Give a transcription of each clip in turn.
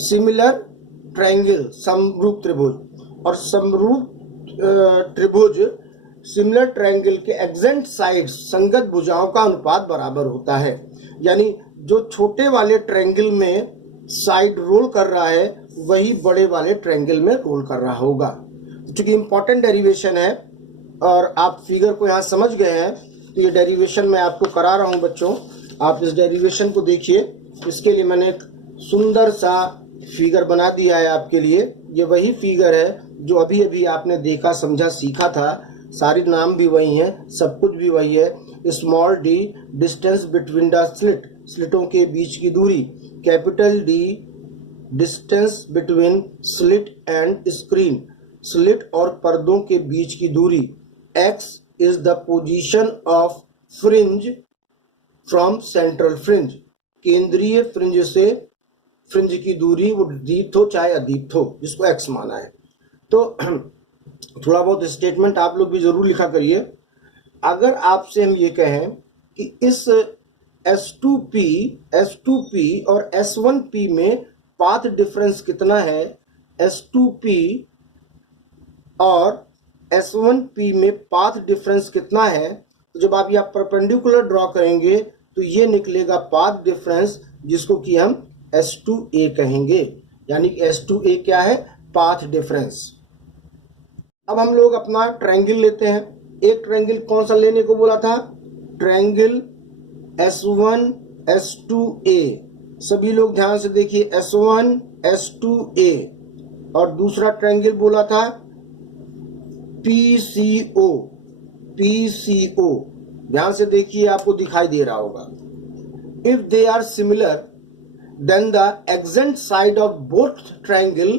Similar triangle समरूप त्रिभुज, और समरूप त्रिभुज सिमिलर ट्रायंगल के एग्जेंट साइड्स संगत भुजाओं का अनुपात बराबर होता है। यानी जो छोटे वाले ट्रायंगल में साइड रोल कर रहा है वही बड़े वाले ट्रायंगल में रोल कर रहा होगा। चूंकि इंपॉर्टेंट डेरिवेशन है और आप फिगर को यहाँ समझ गए हैं, तो ये डेरिवेशन मैं आपको करा रहा हूँ बच्चों। आप इस डेरिवेशन को देखिए। इसके लिए मैंने एक सुंदर सा फिगर बना दिया है आपके लिए। ये वही फिगर है जो अभी अभी आपने देखा, समझा, सीखा था। सारे नाम भी वही हैं, सब कुछ भी वही है। Small D distance between the slit, स्लिटों के बीच की दूरी। Capital D distance between slit and screen, slit और पर्दों के बीच की दूरी। X is the position of fringe from central fringe, केंद्रीय फ्रिंज से फ्रिंज की दूरी, वो दीप्त हो चाहे अदीप्त हो, जिसको एक्स माना है। तो थोड़ा बहुत स्टेटमेंट आप लोग भी जरूर लिखा करिए। अगर आपसे हम ये कहें कि इस S2P और S1P में पाथ डिफरेंस कितना है, S2P और S1P में पाथ डिफरेंस कितना है, तो जब आप यहाँ परपेंडिकुलर ड्रॉ करेंगे तो ये निकलेगा पाथ डिफरेंस, जिसको कि हम S2A कहेंगे। यानी कि S2A क्या है, पाथ डिफरेंस। अब हम लोग अपना ट्रायंगल लेते हैं। एक ट्रायंगल कौन सा लेने को बोला था, ट्रायंगल S1 S2A। सभी लोग ध्यान से देखिए, S1 S2A। और दूसरा ट्रायंगल बोला था PCO, PCO। ध्यान से देखिए, आपको दिखाई दे रहा होगा। If they are similar then the adjacent side of both triangle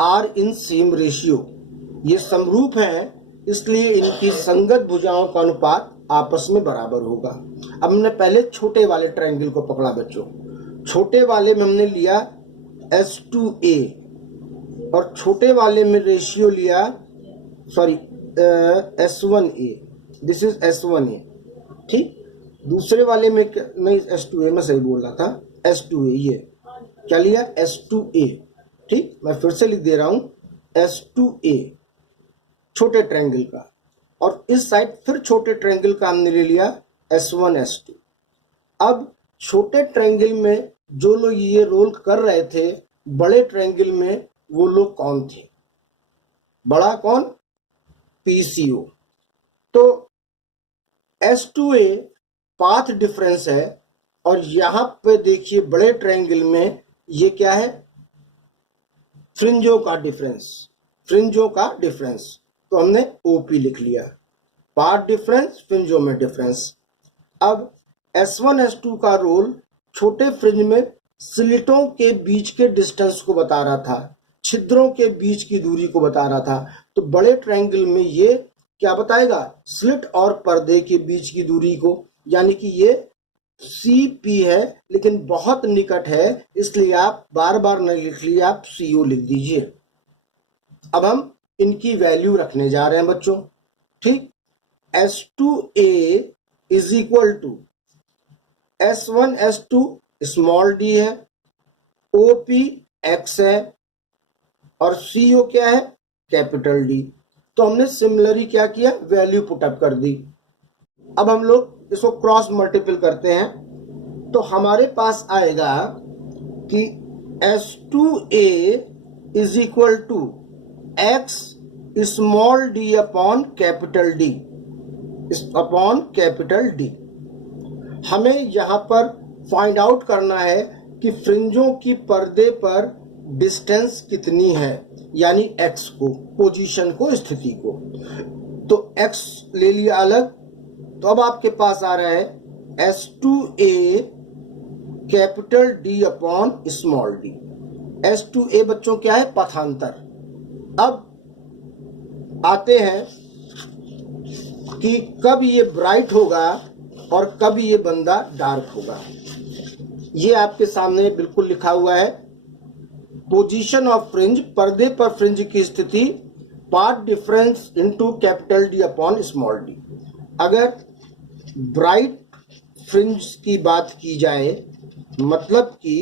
are in same ratio. ये समरूप हैं, इसलिए इनकी संगत भुजाओं का अनुपात आपस में बराबर होगा। अब हमने पहले छोटे वाले ट्रायंगल को पकड़ा बच्चों। छोटे वाले में हमने लिया S2A और छोटे वाले में रेशियो लिया, sorry S1A। This is S1A, ठीक। दूसरे वाले में नहीं, S2A में सही बोल रहा था, S2A। ये क्या लिया, S2A, ठीक। मैं फिर से लिख दे रहा हूं, S2A छोटे ट्रायंगल का। और इस साइड फिर छोटे ट्रायंगल का हमने ले लिया S1 S2। अब छोटे ट्रायंगल में जो लोग ये रोल कर रहे थे, बड़े ट्रायंगल में वो लोग कौन थे, बड़ा कौन, PCO। तो S2A पाथ डिफरेंस है, और यहां पे देखिए बड़े ट्रायंगल में ये क्या है, फ्रिंजों का डिफरेंस, फ्रिंजों का डिफरेंस। तो हमने OP लिख लिया, पाथ डिफरेंस, फ्रिंजों में डिफरेंस। अब S1 S2 का रोल छोटे फ्रिंज में स्लिटों के बीच के डिस्टेंस को बता रहा था, छिद्रों के बीच की दूरी को बता रहा था। तो बड़े ट्रायंगल में ये क्या बताएगा, स्लिट और पर्दे के बीच की दूरी को। यानी कि ये CP है, लेकिन बहुत निकट है, इसलिए आप बार बार न लिख लिए, आप CO लिख दीजिए। अब हम इनकी वैल्यू रखने जा रहे हैं बच्चों, ठीक। S2A is equal to S1 S2 small d है, OP X है, और CO क्या है, कैपिटल D। तो हमने सिमिलरली क्या किया, वैल्यू पुटअप कर दी। अब हम लोग इसको क्रॉस मल्टीपल करते हैं, तो हमारे पास आएगा कि S2A is equal to X small d upon capital D, upon capital D। हमें यहां पर फाइंड आउट करना है कि फ्रिंजों की पर्दे पर डिस्टेंस कितनी है, यानी X को, पोजीशन को, स्थिति को। तो X ले लिया अलग, तो अब आपके पास आ रहा है S2A capital D upon small d। S2A बच्चों क्या है, पथांतर। अब आते हैं कि कब ये ब्राइट होगा और कब ये बंदा डार्क होगा। ये आपके सामने बिल्कुल लिखा हुआ है, पोजीशन ऑफ फ्रिंज, पर्दे पर फ्रिंज की स्थिति, path difference into capital D upon small d। अगर ब्राइट फ्रिंज की बात की जाए, मतलब कि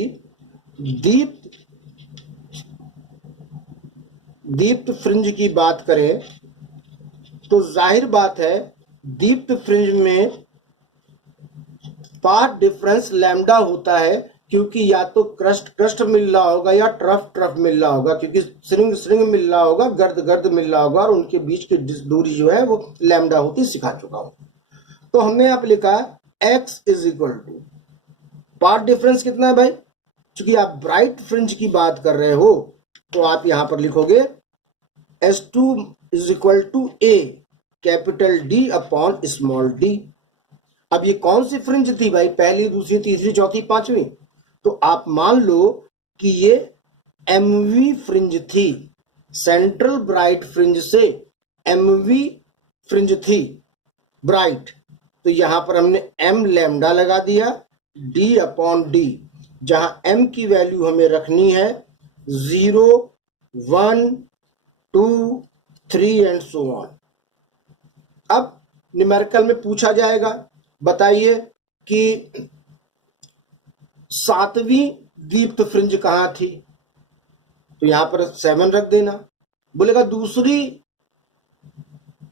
दीप्त दीप्त फ्रिंज की बात करें तो जाहिर बात है दीप्त फ्रिंज में पाथ डिफरेंस लैम्डा होता है, क्योंकि या तो क्रस्ट मिल रहा होगा या ट्रफ मिल रहा होगा, क्योंकि श्रिंग मिल रहा होगा, गर्द मिल रहा होगा, और उनके बीच की दूरी जो है वो लैम्डा होती सिखा चुका हूं। तो हमने यहाँ पे लिखा x is equal to path difference कितना है भाई, क्योंकि आप ब्राइट फ्रिंज की बात कर रहे हो तो आप यहां पर लिखोगे S2 is equal to a capital D upon small d। अब ये कौन सी फ्रिंज थी भाई, पहली, दूसरी, तीसरी, चौथी, पांचवी? तो आप मान लो कि ये MV फ्रिंज थी, सेंट्रल ब्राइट फ्रिंज से MV फ्रिंज थी ब्राइट। तो यहां पर हमने m लैम्डा लगा दिया D अपॉन D, जहां m की वैल्यू हमें रखनी है 0, 1, 2, 3 एंड सो ऑन। अब न्यूमेरिकल में पूछा जाएगा, बताइए कि 7वीं दीप्त फ्रिंज कहां थी, तो यहां पर 7 रख देना। बोलेगा दूसरी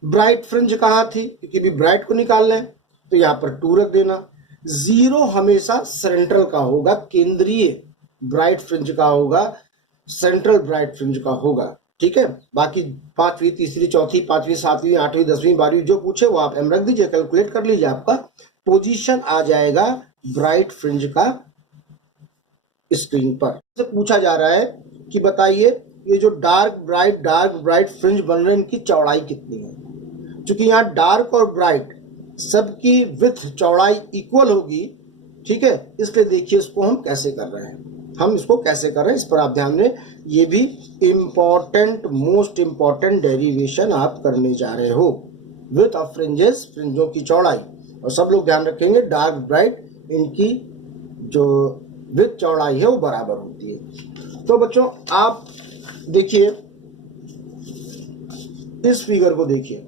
ब्राइट फ्रिंज कहां थी, क्योंकि भी ब्राइट को निकालना है, तो यहां पर 2 रख देना। 0 हमेशा सेंट्रल का होगा, केंद्रीय ब्राइट फ्रिंज का होगा, सेंट्रल ब्राइट फ्रिंज का होगा, ठीक है। बाकी 5वीं, तीसरी, चौथी, 5वीं, 7वीं, 8वीं, 10वीं, 12वीं जो पूछे वो आप एम रख दीजिए, कैलकुलेट कर लीजिए, आपका पोजीशन आ जाएगा ब्राइट फ्रिंज का स्क्रीन पर। से पूछा जा रहा है कि बताइए ये जो डार्क ब्राइट फ्रिंज बन रहे हैं इनकी चौड़ाई कितनी है। क्योंकि यहाँ डार्क और ब्राइट सबकी विड्थ चौड़ाई इक्वल होगी, ठीक है, इसलिए देखिए इसको हम कैसे कर रहे हैं, इस पर आप ध्यान दें। ये भी इम्पोर्टेंट, मोस्ट इम्पोर्टेंट डेरिवेशन आप करने जा रहे हो, विड्थ ऑफ फ्रिंजेस, फ्रिंजों की चौड़ाई। और सब लोग ध्यान रखेंगे डार्क ब्राइट इनकी जो विड्थ चौड़ाई है वो बराबर होती है। तो बच्चों आप देखिए इस फिगर को, देखिए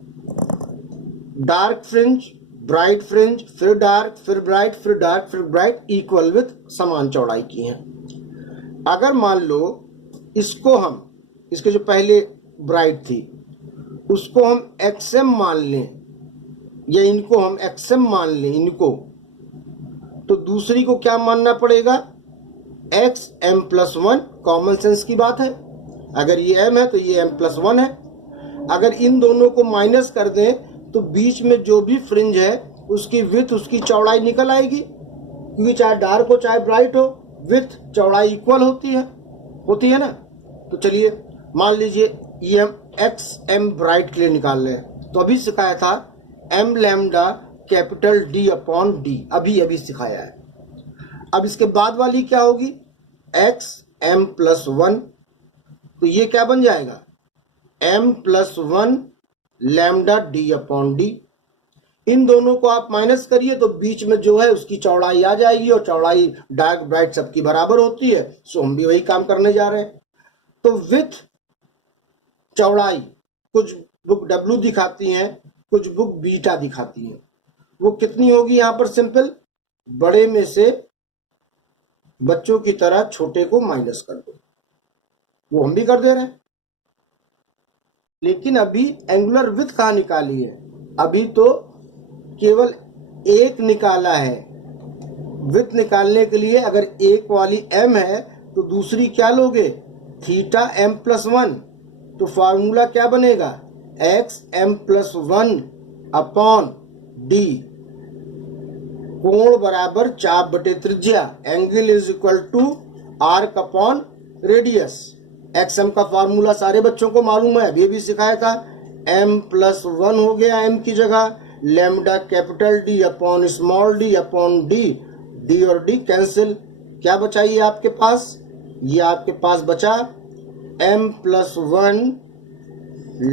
डार्क फ्रिंज, ब्राइट फ्रिंज, फिर डार्क, फिर ब्राइट, फिर डार्क, फिर ब्राइट, इक्वल विथ समान चौड़ाई की हैं। अगर मान लो इसको हम, इसके जो पहले ब्राइट थी उसको हम XM मान लें, या इनको हम XM मान लें इनको, तो दूसरी को क्या मानना पड़ेगा, XM+1। कॉमन सेंस की बात है, अगर ये M है तो ये M+1 है। अगर इन दोनों को माइनस कर दें तो बीच में जो भी फ्रिंज है उसकी विड्थ, उसकी चौड़ाई निकल आएगी, क्योंकि चाहे डार्क हो चाहे ब्राइट हो विड्थ चौड़ाई इक्वल होती है ना। तो चलिए मान लीजिए ये हम XM ब्राइट के लिए निकाल रहे हैं, तो अभी सिखाया था M lambda capital D upon D, अभी सिखाया है। अब इसके बाद वाली क्या होगी, XM+1, तो ये क्या बन जाएगा, M+1 lambda D upon D। इन दोनों को आप माइनस करिए तो बीच में जो है उसकी चौड़ाई आ जाएगी, और चौड़ाई डार्क ब्राइट सबकी बराबर होती है, सो हम भी वही काम करने जा रहे हैं। तो विड्थ चौड़ाई कुछ बुक W दिखाती हैं, कुछ बुक बीटा दिखाती हैं, वो कितनी होगी यहां पर सिंपल, बड़े में से बच्चों की तरह छोटे को माइनस कर दो, वो हम भी कर दे रहे हैं। लेकिन अभी एंगुलर विड्थ कहां निकाली है, अभी तो केवल एक निकाला है। विड्थ निकालने के लिए अगर एक वाली M है तो दूसरी क्या लोगे, थीटा M+1, तो फार्मूला क्या बनेगा, XM+1 अपॉन D, कोण बराबर चाप बटे त्रिज्या, angle is equal to arc upon radius. XM का फार्मूला सारे बच्चों को मालूम है, अभी भी सिखाया था, M+1 हो गया M की जगह, lambda capital D upon small d upon D और D कैंसिल, क्या बचा ये आपके पास, ये आपके पास बचा M+1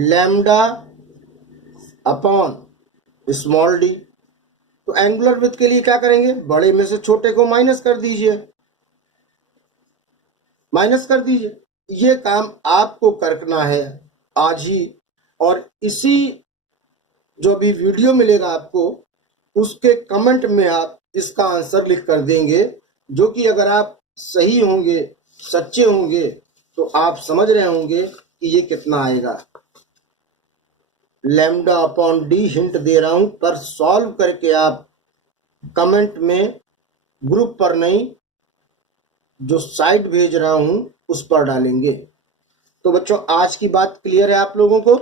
lambda upon small d। तो एंगुलर विड्थ के लिए क्या करेंगे, बड़े में से छोटे को माइनस कर दीजिए, ये काम आपको करना है आज ही। और इसी जो भी वीडियो मिलेगा आपको उसके कमेंट में आप इसका आंसर लिख कर देंगे, जो कि अगर आप सही होंगे, सच्चे होंगे, तो आप समझ रहे होंगे कि ये कितना आएगा। लैम्डा अपॉन डी हिंट दे रहा हूं, पर सॉल्व करके आप कमेंट में, ग्रुप पर नहीं, जो साइट भेज रहा हूं उस पर डालेंगे। तो बच्चों आज की बात क्लियर है आप लोगों को?